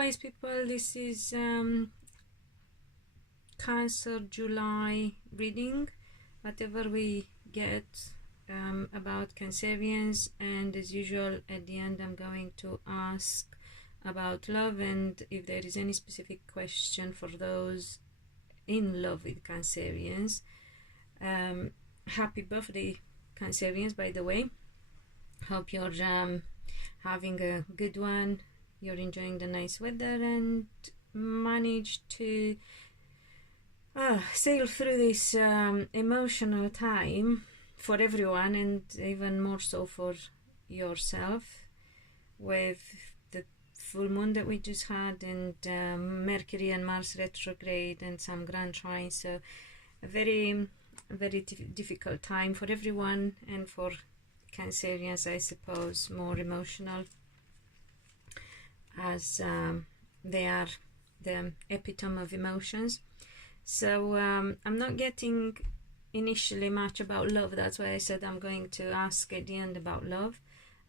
always, people, this is Cancer July reading, whatever we get about Cancerians, and as usual at the end I'm going to ask about love, and if there is any specific question for those in love with Cancerians. Happy birthday, Cancerians, by the way. Hope you're having a good one, you're enjoying the nice weather and managed to sail through this emotional time for everyone, and even more so for yourself, with the full moon that we just had, and Mercury and Mars retrograde and some grand trines. So a very difficult time for everyone, and for Cancerians I suppose more emotional, as they are the epitome of emotions. So I'm not getting initially much about love. That's why I said I'm going to ask at the end about love.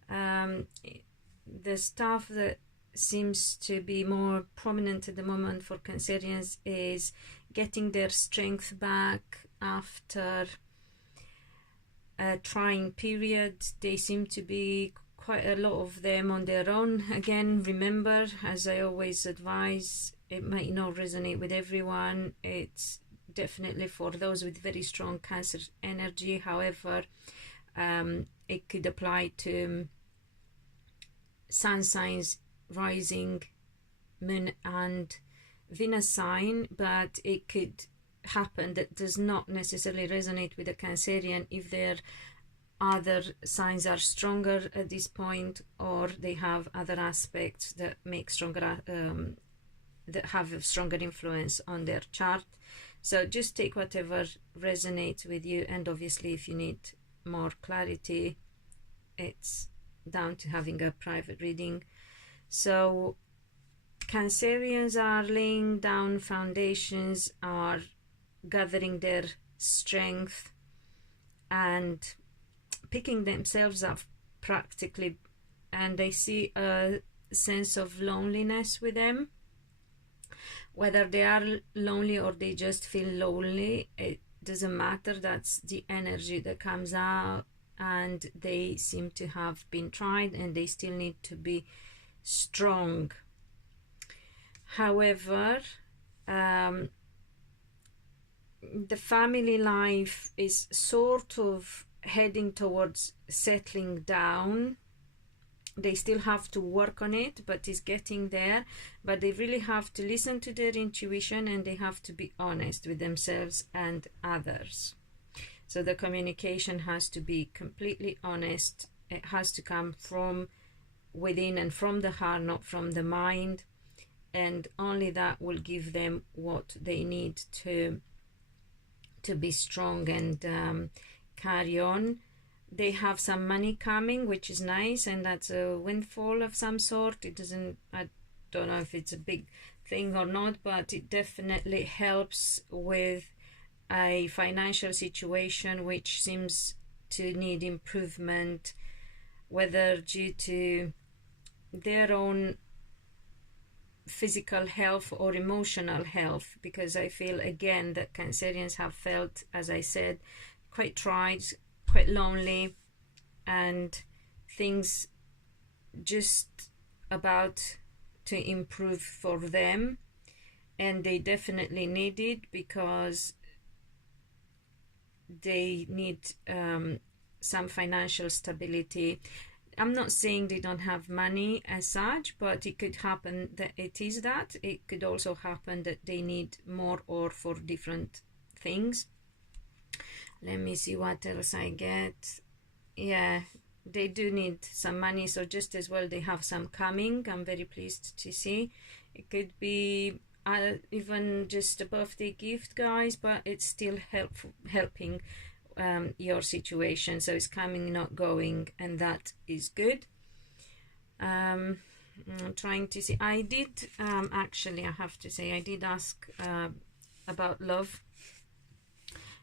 The stuff that seems to be more prominent at the moment for Cancerians is getting their strength back after a trying period. They seem to be quite a lot of them on their own. Again, remember, as I always advise, it might not resonate with everyone. It's definitely for those with very strong Cancer energy. However, it could apply to sun signs, rising, moon and Venus sign, but it could happen that does not necessarily resonate with a Cancerian if their other signs are stronger at this point, or they have other aspects that make stronger that have a stronger influence on their chart. So just take whatever resonates with you, and obviously if you need more clarity, it's down to having a private reading. So Cancerians are laying down foundations, are gathering their strength and picking themselves up practically, and I see a sense of loneliness with them. Whether they are lonely or they just feel lonely, it doesn't matter. That's the energy that comes out, and they seem to have been tried and they still need to be strong. However, the family life is sort of heading towards settling down. They still have to work on it, but it's getting there. But they really have to listen to their intuition, and they have to be honest with themselves and others. So the communication has to be completely honest. It has to come from within and from the heart, not from the mind, and only that will give them what they need to be strong and carry on. They have some money coming, which is nice, and that's a windfall of some sort. It doesn't, I don't know if it's a big thing or not, but it definitely helps with a financial situation which seems to need improvement, whether due to their own physical health or emotional health, because I feel again that Cancerians have felt, as I said, quite tried, quite lonely, and things just about to improve for them, and they definitely need it because they need some financial stability. I'm not saying they don't have money as such, but it could happen that it is that. It could also happen that they need more, or for different things. Let me see what else I get. Yeah, they do need some money, so just as well they have some coming. I'm very pleased to see. It could be even just a birthday gift, guys, but it's still helping your situation. So it's coming, not going, and that is good. I'm trying to see. I did actually, I have to say, I did ask about love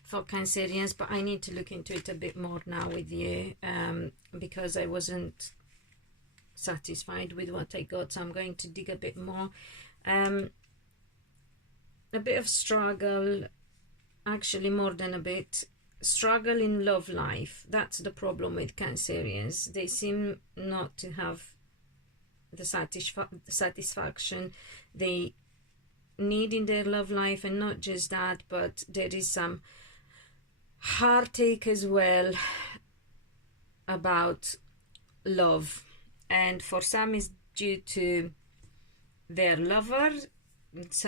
for Cancerians, but I need to look into it a bit more now with you, because I wasn't satisfied with what I got, so I'm going to dig a bit more. A bit of struggle, actually more than a bit. Struggle in love life. That's the problem with Cancerians. They seem not to have the satisfaction they need in their love life, and not just that, but there is some heartache as well about love, and for some is due to their lover.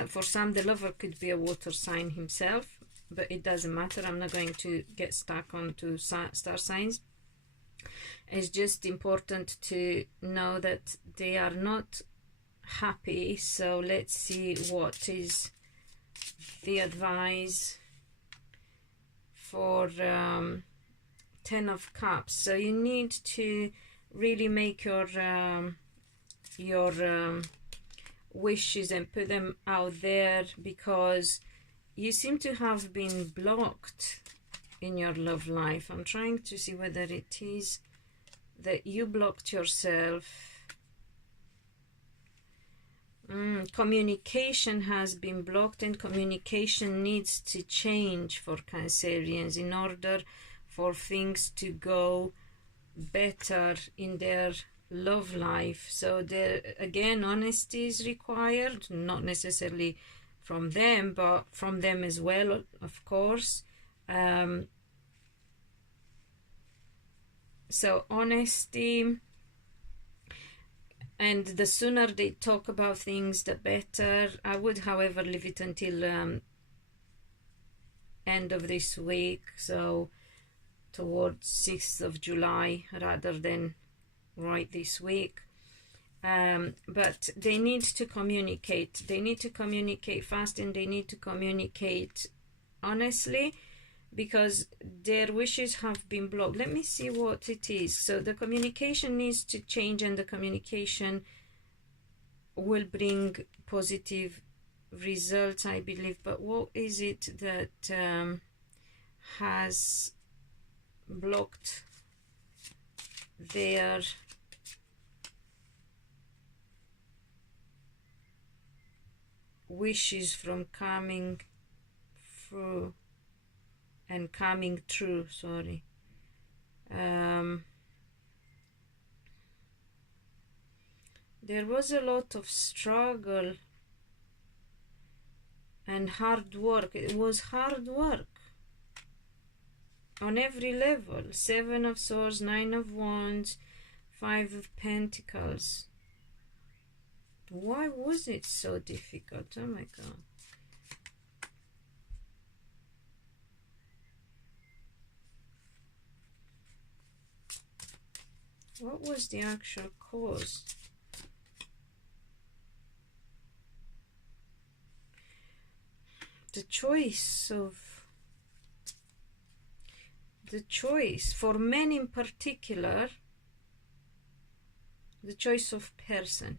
For some the lover could be a water sign himself, but it doesn't matter. I'm not going to get stuck onto star signs. It's just important to know that they are not happy. So let's see what is the advice for 10 of Cups. So you need to really make your wishes and put them out there, because you seem to have been blocked in your love life. I'm trying to see whether it is that you blocked yourself. Communication has been blocked, and communication needs to change for Cancerians in order for things to go better in their love life. So there again, honesty is required, not necessarily from them, but from them as well, of course. So honesty, and the sooner they talk about things, the better. I would, however, leave it until end of this week, so towards 6th of July, rather than right this week. But they need to communicate. They need to communicate fast, and they need to communicate honestly, because their wishes have been blocked. Let me see what it is. So the communication needs to change, and the communication will bring positive results, I believe. But what is it that has blocked their wishes from coming through and coming true? Sorry. There was a lot of struggle and hard work. It was hard work on every level. 7 of Swords, 9 of Wands, 5 of Pentacles. Why was it so difficult? Oh my God. What was the actual cause? The choice for men in particular, the choice of person.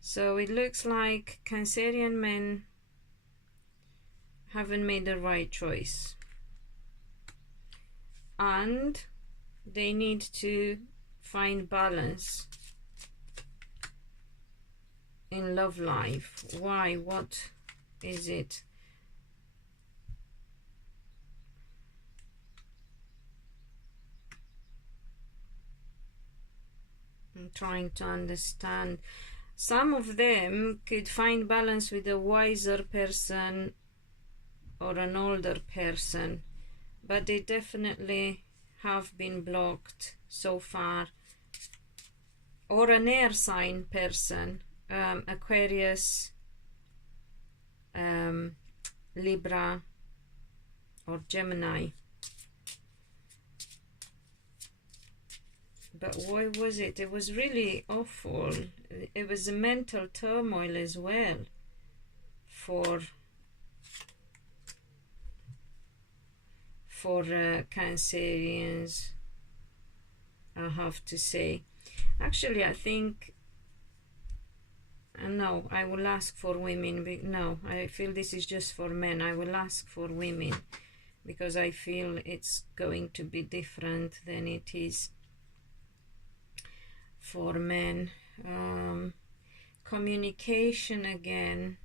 So it looks like Cancerian men haven't made the right choice, and they need to find balance in love life. Why? What is it? I'm trying to understand. Some of them could find balance with a wiser person or an older person, but they definitely have been blocked so far. Or an air sign person, Aquarius, Libra, or Gemini. But why was it? It was really awful. It was a mental turmoil as well for Cancerians, I have to say. Actually, I think, no, I will ask for women. No, I feel this is just for men. I will ask for women. because I feel it's going to be different than it is for men. Communication again.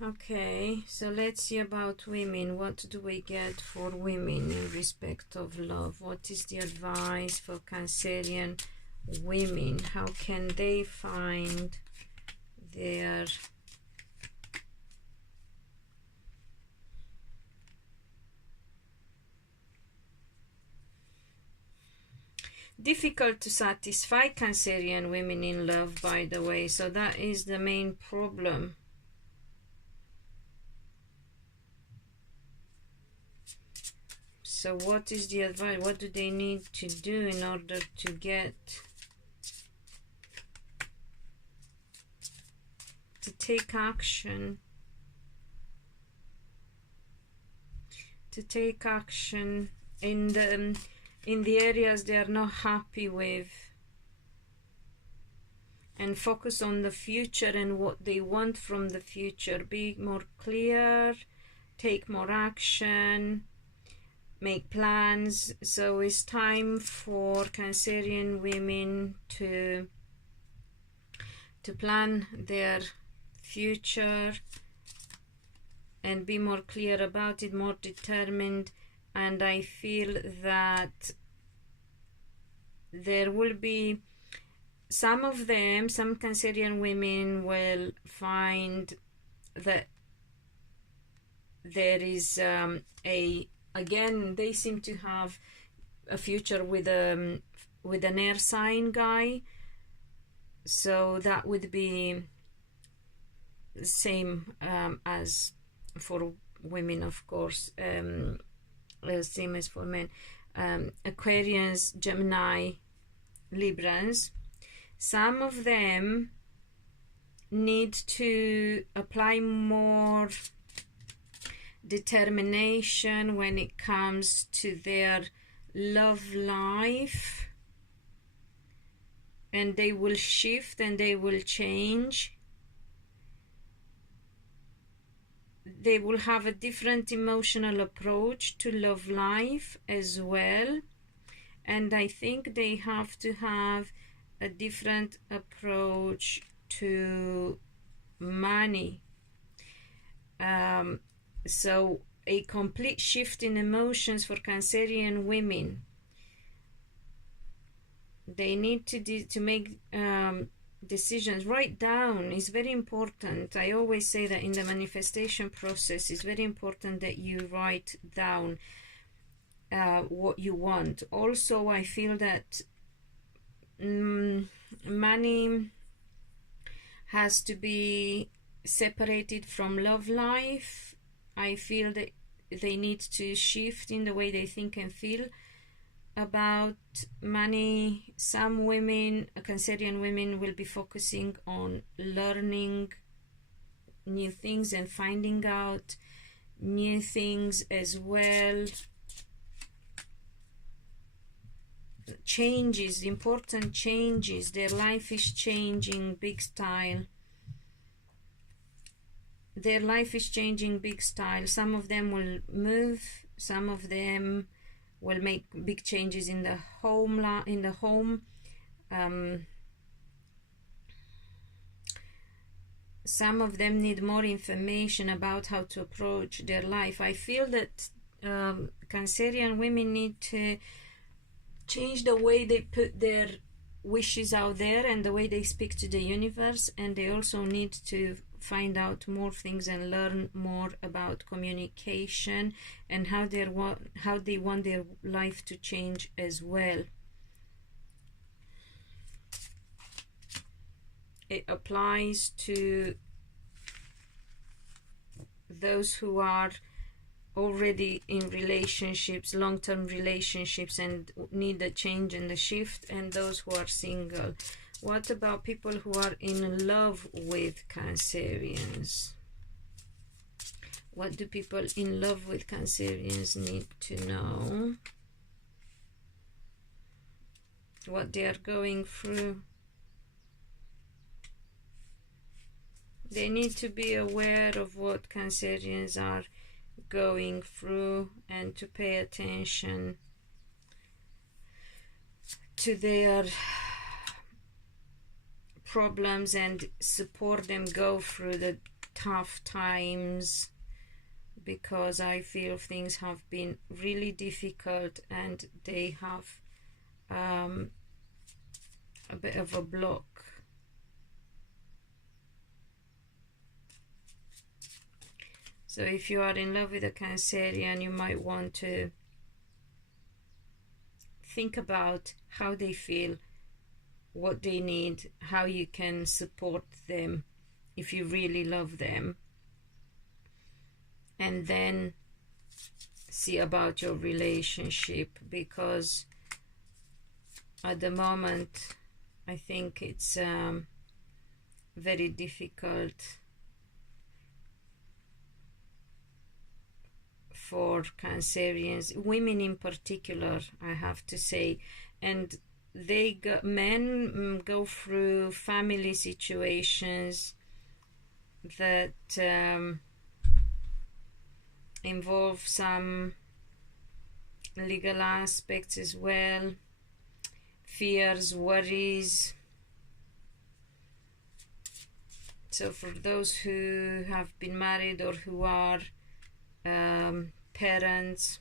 Okay, so let's see about women. What do we get for women in respect of love? What is the advice for Cancerian women? How can they find their difficult to satisfy Cancerian women in love, by the way, so that is the main problem. So what is the advice? What do they need to do in order to get to take action? To take action in the areas they are not happy with, and focus on the future and what they want from the future. Be more clear, take more action, make plans. So it's time for Cancerian women to plan their future and be more clear about it, more determined. And I feel that there will be some of them, some Cancerian women will find that there is again, they seem to have a future with an air sign guy, so that would be the same as for women, of course, same as for men. Aquarians, Gemini, Librans, some of them need to apply more determination when it comes to their love life, and they will shift and they will change. They will have a different emotional approach to love life as well, and I think they have to have a different approach to money. So a complete shift in emotions for Cancerian women. They need to make decisions. Write down is very important. I always say that in the manifestation process, it's very important that you write down what you want. Also, I feel that money has to be separated from love life. I feel that they need to shift in the way they think and feel about money. Some women, Cancerian women, will be focusing on learning new things and finding out new things as well. Changes, important changes. Their life is changing big style. Their life is changing big style. Some of them will move. Some of them will make big changes in the home. Some of them need more information about how to approach their life. I feel that Cancerian women need to change the way they put their wishes out there and the way they speak to the universe, and they also need to find out more things and learn more about communication and how they want their life to change as well. It applies to those who are already in relationships, long-term relationships, and need a change and a shift, and those who are single. What about people who are in love with Cancerians? What do people in love with Cancerians need to know? What they are going through? They need to be aware of what Cancerians are going through and to pay attention to their problems and support them go through the tough times, because I feel things have been really difficult and they have a bit of a block. So if you are in love with a Cancerian, you might want to think about how they feel, what they need, how you can support them if you really love them, and then see about your relationship, because at the moment I think it's very difficult for Cancerians, women in particular, I have to say. And men go through family situations that involve some legal aspects as well, fears, worries. So for those who have been married or who are parents,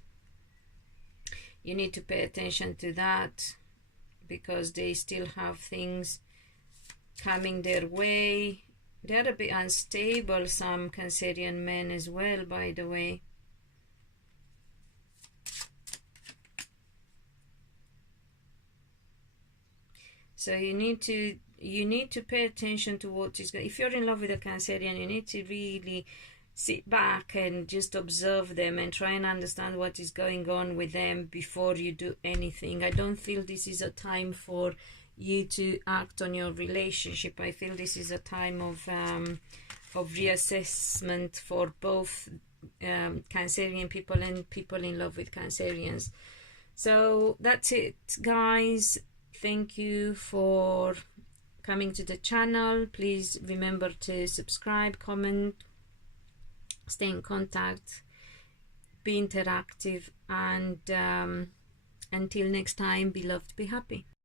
you need to pay attention to that, because they still have things coming their way. They're a bit unstable, some Cancerian men as well, by the way. So you need to pay attention to what is going. If you're in love with a Cancerian, you need to really sit back and just observe them and try and understand what is going on with them before you do anything. I don't feel this is a time for you to act on your relationship. I feel this is a time of reassessment for both Cancerian people and people in love with Cancerians. So that's it, guys. Thank you for coming to the channel. Please remember to subscribe, comment, stay in contact, be interactive, and until next time, be loved, be happy.